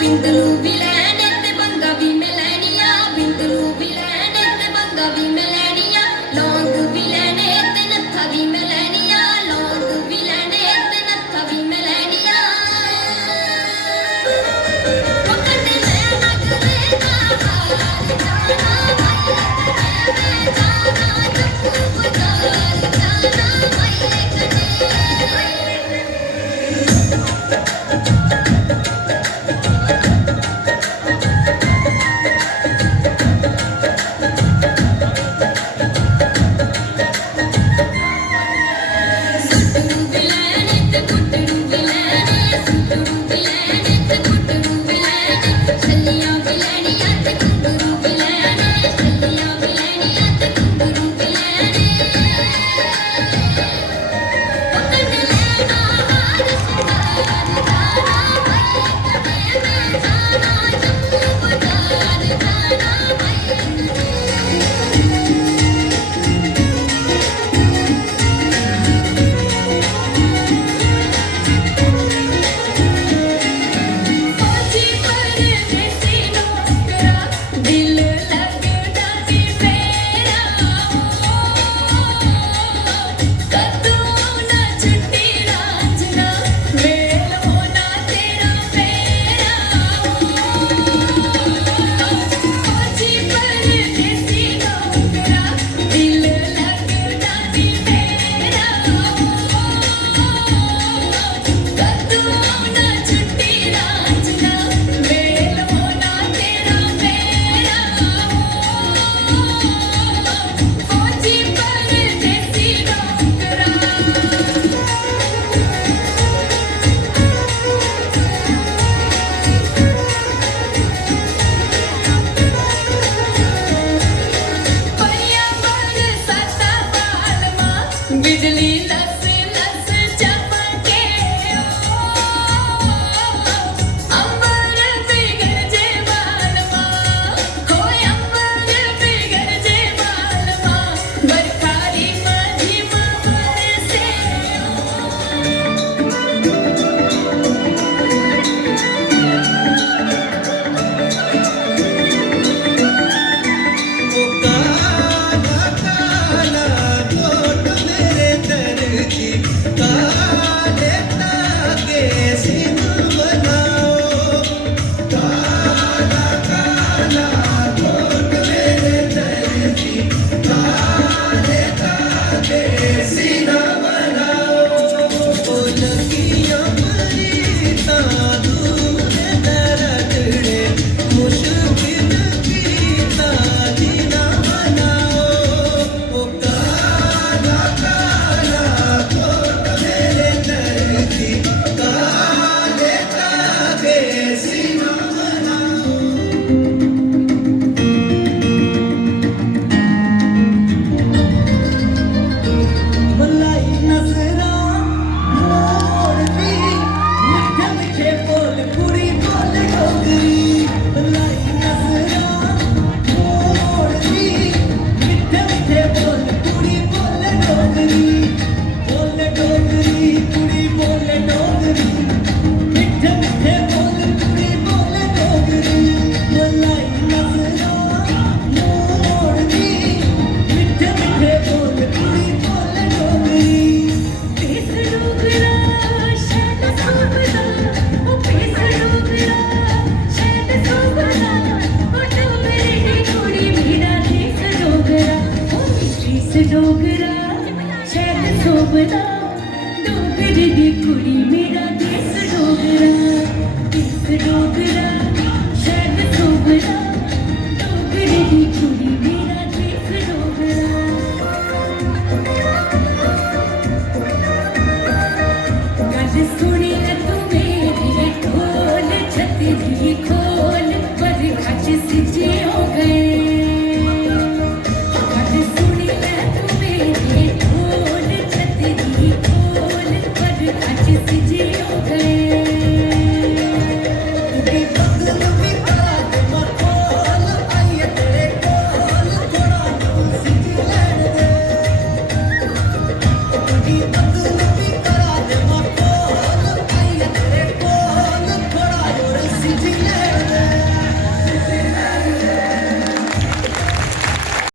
बिंदलू भी लैने ते बंगा भी मैं लैनिया बिंदलू भी लैने ते बंगा भी मैं लैनिया लौंग भी लैने ते नत्था भी मैं लैनिया लौंग भी लैने ते नत्था भी मैं लैनिया पकड़ ले नगरे दा हाल जाना भाई जाना जप्पू बाजार जाना भाई बिजली लस लस चमके अंबर बिगड़ जे बालमा हो अंबर बिगड़ जे बालमा बरखारी माझी मावर से डोगरा शैद सोबदा डोगरे दी कुड़ी मेरा देस डोगरा शैद सोबदा